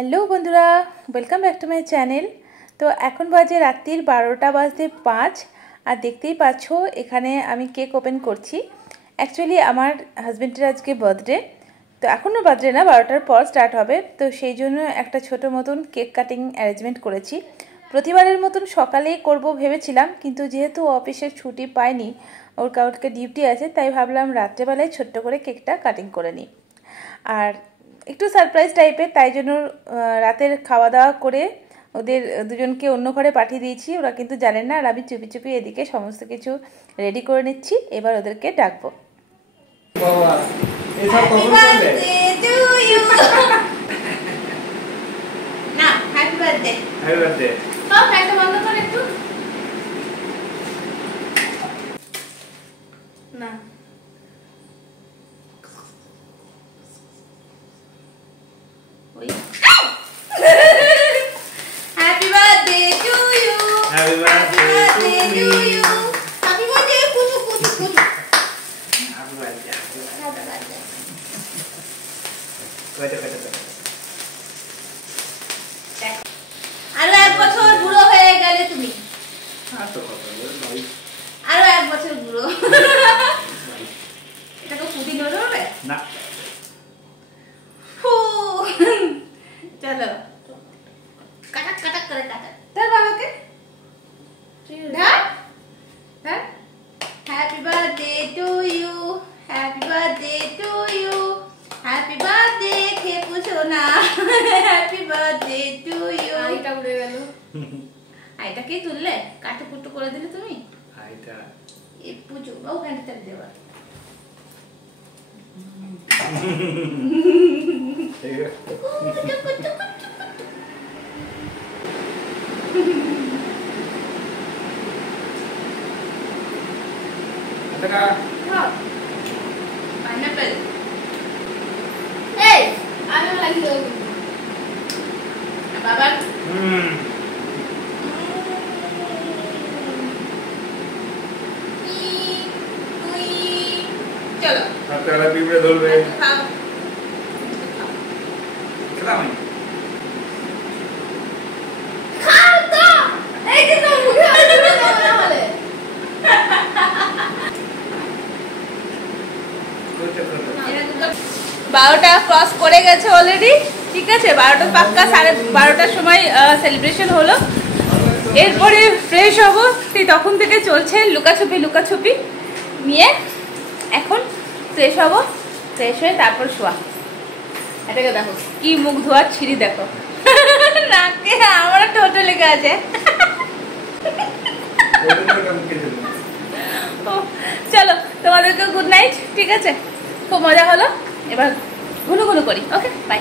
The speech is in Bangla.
হ্যালো বন্ধুরা, welcome back to my channel. তো এখন বাজে রাত্রির 12টা বাজতে 5 আর দেখতেই পাচ্ছ এখানে আমি কেক ওপেন করছি। অ্যাকচুয়ালি আমার হাজব্যান্ডের আজকে বার্থডে, তো এখনও বার্থডে না, 12টার পর স্টার্ট হবে। তো সেই জন্য একটা ছোট মতন কেক কাটিং অ্যারেঞ্জমেন্ট করেছি। প্রতিবারের মতন সকালেই করব ভেবেছিলাম, কিন্তু যেহেতু অফিসের ছুটি পাইনি, ওর কাউকে ডিউটি আছে, তাই ভাবলাম রাত্রেবেলায় ছোট্ট করে কেকটা কাটিং করে নিই। আর একটু সারপ্রাইজ টাইপের, তাই জন্য রাতের খাওয়া দাওয়া করে ওদের দুজনকে অন্য ঘরে পাঠিয়ে দিয়েছি। ওরা কিন্তু জানেন না, আর আমি চুপি চুপি এদিকে সমস্ত কিছু রেডি করে নিচ্ছি। এবার ওদেরকে ডাকবো। না Happy birthday to you. Happy birthday to you. Happy birthday kuchu kuchu kuchu. Happy birthday. Happy birthday. Kata. আরো এক বছর বুড়ো হয়ে গেলে তুমি। হ্যাঁ তো কথা বল ভাই। আরো এক বছর বুড়ো। এটা তো পুটি ধরবে না। চলো কাটা কাটা করে কাটা তার বাবাকে ঢাক ঢাক। Happy birthday to you, happy birthday to you, happy birthday খেয়ে পুছো না, হ্যাপি বার্থডে টু ইউ। আইটা উড়ে গেল। আইটা কে তুললে? কাটু কুটু করে দিলে তুমি? আইটা এই পুজো ও কাটতে দেবা। ঠিক আছে। Taka. Pineapple. Hey, I don't like it. Baba. चलो आपका पीपड़े धुल रहे हैं। खाओ खिलाओ मैं। खाओ तो एक तो मुझे आलू ना वाले 12টা ক্রস করে গেছে অলরেডি। ঠিক আছে, 12টা পাক্কা, 12:30টার সময় সেলিব্রেশন হলো। এরপরে ফ্রেশ হবো, সেই তখন থেকে চলছে লুকাছুপি নিয়ে। এখন ফ্রেশ হবো, ফ্রেশ হয়ে তারপর শোয়া। এটাকে দেখো কি মুখ ধোয়ার ছিঁড়ি, দেখো নাকে আমার টোটো লেগে আছে। চলো তোমাদেরকে গুড নাইট। ঠিক আছে, খুব মজা হলো, এবার ঘুনু করি। ওকে, বাই।